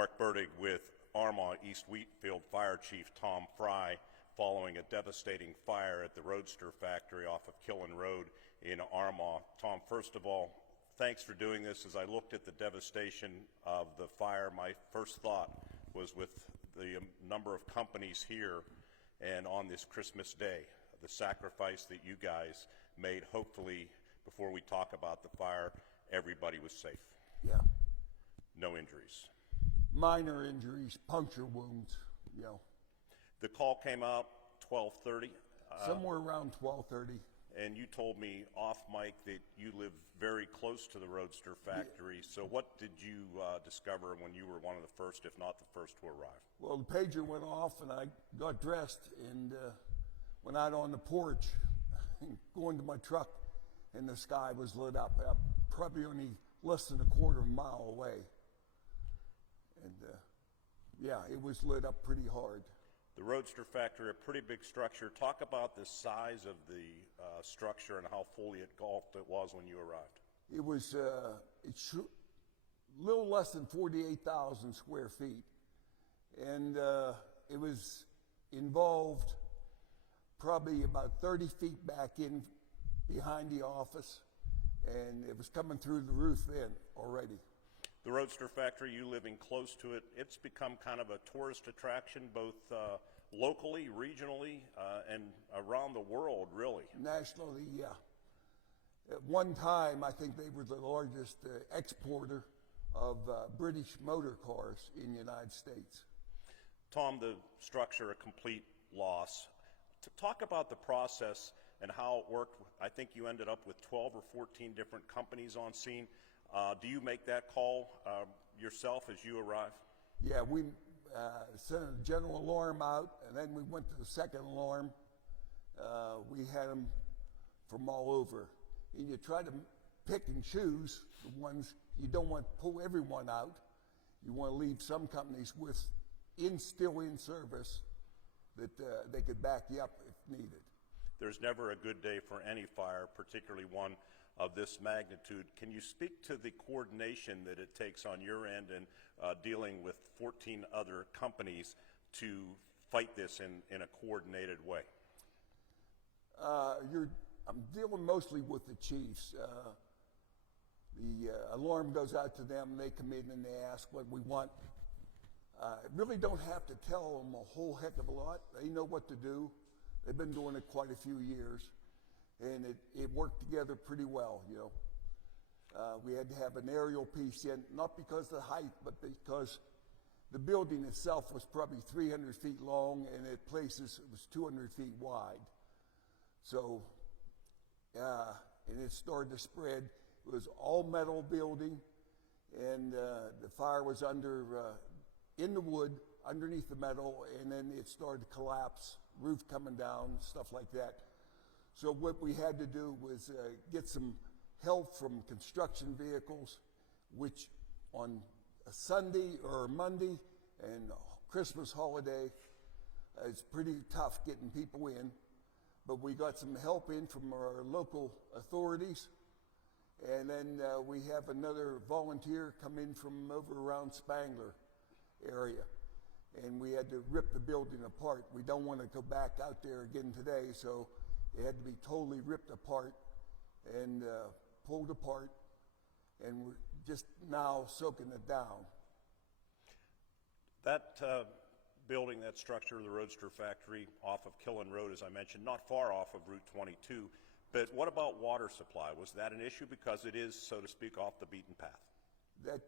Mark Burdig with Armagh East Wheatfield Fire Chief Tom Fry following a devastating fire at the Roadster factory off of Killen Road in Armagh. Tom, first of all, thanks for doing this. As I looked at the devastation of the fire, my first thought was with the number of companies here and on this Christmas Day, the sacrifice that you guys made. Hopefully, before we talk about the fire, everybody was safe. Yeah. No injuries. Minor injuries, puncture wounds, you know. The call came out 12:30. Somewhere around 12:30. And you told me off mic that you live very close to the Roadster factory. Yeah. So what did you discover when you were one of the first, if not the first, to arrive? Well, the pager went off and I got dressed and went out on the porch going to my truck, and the sky was lit up, probably only less than a quarter of a mile away. And yeah, it was lit up pretty hard. The Roadster factory, a pretty big structure. Talk about the size of the structure and how fully engulfed it was when you arrived. It was a little less than 48,000 square feet. And it was involved probably about 30 feet back in behind the office. And it was coming through the roof then already. The Roadster factory, you living close to it, it's become kind of a tourist attraction, both locally, regionally, and around the world, really. Nationally, yeah. At one time, I think they were the largest exporter of British motor cars in the United States. Tom, the structure, a complete loss. To talk about the process and how it worked, I think you ended up with 12 or 14 different companies on scene. Do you make that call yourself as you arrive? Yeah, we sent a general alarm out, and then we went to the second alarm. We had them from all over. And you try to pick and choose the ones you don't want to pull everyone out. You want to leave some companies with still in service that they could back you up if needed. There's never a good day for any fire, particularly one of this magnitude. Can you speak to the coordination that it takes on your end in dealing with 14 other companies to fight this in a coordinated way? I'm dealing mostly with the chiefs. The alarm goes out to them, they come in and they ask what we want. Really don't have to tell them a whole heck of a lot. They know what to do. They've been doing it quite a few years. And it worked together pretty well, you know. We had to have an aerial piece in, not because of the height, but because the building itself was probably 300 feet long, and at places it was 200 feet wide. So, and it started to spread. It was all metal building, and the fire was in the wood, underneath the metal, and then it started to collapse, roof coming down, stuff like that. So what we had to do was get some help from construction vehicles, which on a Sunday or a Monday and Christmas holiday, it's pretty tough getting people in. But we got some help in from our local authorities. And then we have another volunteer come in from over around Spangler area. And we had to rip the building apart. We don't want to go back out there again today, so it had to be totally ripped apart and pulled apart, and we're just now soaking it down. That building, that structure, the Roadster factory off of Killen Road, as I mentioned, not far off of Route 22. But what about water supply? Was that an issue? Because it is, so to speak, off the beaten path. That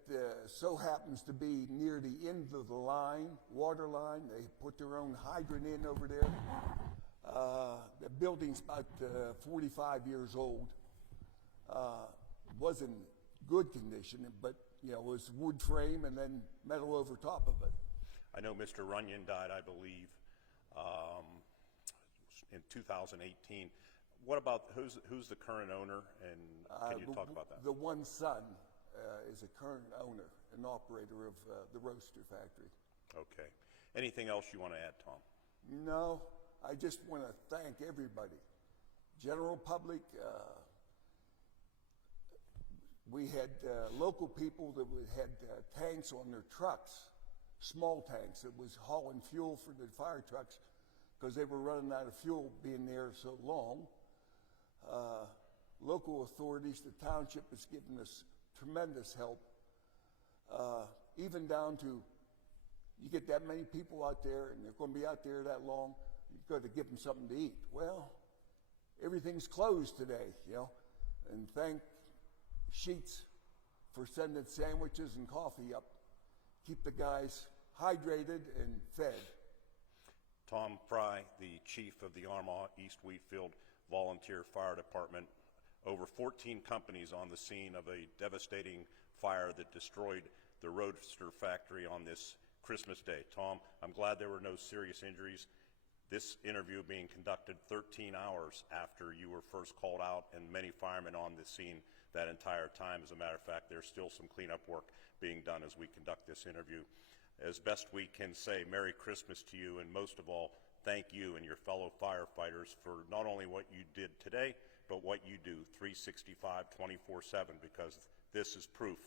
so happens to be near the end of the line, water line. They put their own hydrant in over there. The building's about 45 years old. Was in good condition, but you know, it was wood frame and then metal over top of it. I know Mr. Runyon died, I believe, in 2018. What about who's the current owner, and can you talk about that? The one son is a current owner and operator of the Roadster factory. Okay. Anything else you want to add, Tom? No, I just want to thank everybody. General public, we had local people that had tanks on their trucks small tanks. It was hauling fuel for the fire trucks because they were running out of fuel being there so long. Local authorities, the township has given us tremendous help, even down to you get that many people out there and they're going to be out there that long, you've got to give them something to eat. Well, everything's closed today, you know, and thank Sheets for sending sandwiches and coffee up. Keep the guys hydrated and fed. Tom Fry, the chief of the Armagh East Wheatfield Volunteer Fire Department. Over 14 companies on the scene of a devastating fire that destroyed the Roadster factory on this Christmas Day. Tom, I'm glad there were no serious injuries. This interview being conducted 13 hours after you were first called out, and many firemen on the scene that entire time. As a matter of fact, there's still some cleanup work being done as we conduct this interview. As best we can say, Merry Christmas to you, and most of all, thank you and your fellow firefighters for not only what you did today, but what you do 365, 24/7, because this is proof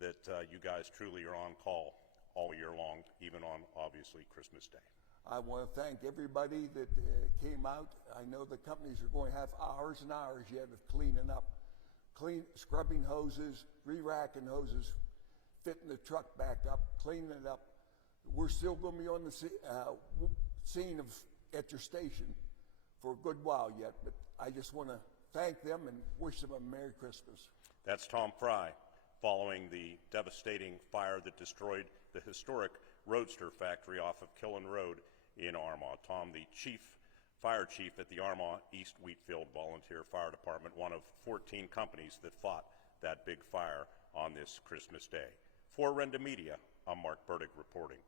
that you guys truly are on call all year long, even on, obviously, Christmas Day. I want to thank everybody that came out. I know the companies are going to have hours and hours yet of cleaning up, scrubbing hoses, re-racking hoses, fitting the truck back up, cleaning it up. We're still going to be on the scene at your station for a good while yet, but I just want to thank them and wish them a Merry Christmas. That's Tom Fry, following the devastating fire that destroyed the historic Roadster factory off of Killen Road in Armagh. Tom, the fire chief at the Armagh East Wheatfield Volunteer Fire Department, one of 14 companies that fought that big fire on this Christmas Day. For Renda Media, I'm Mark Burdick reporting.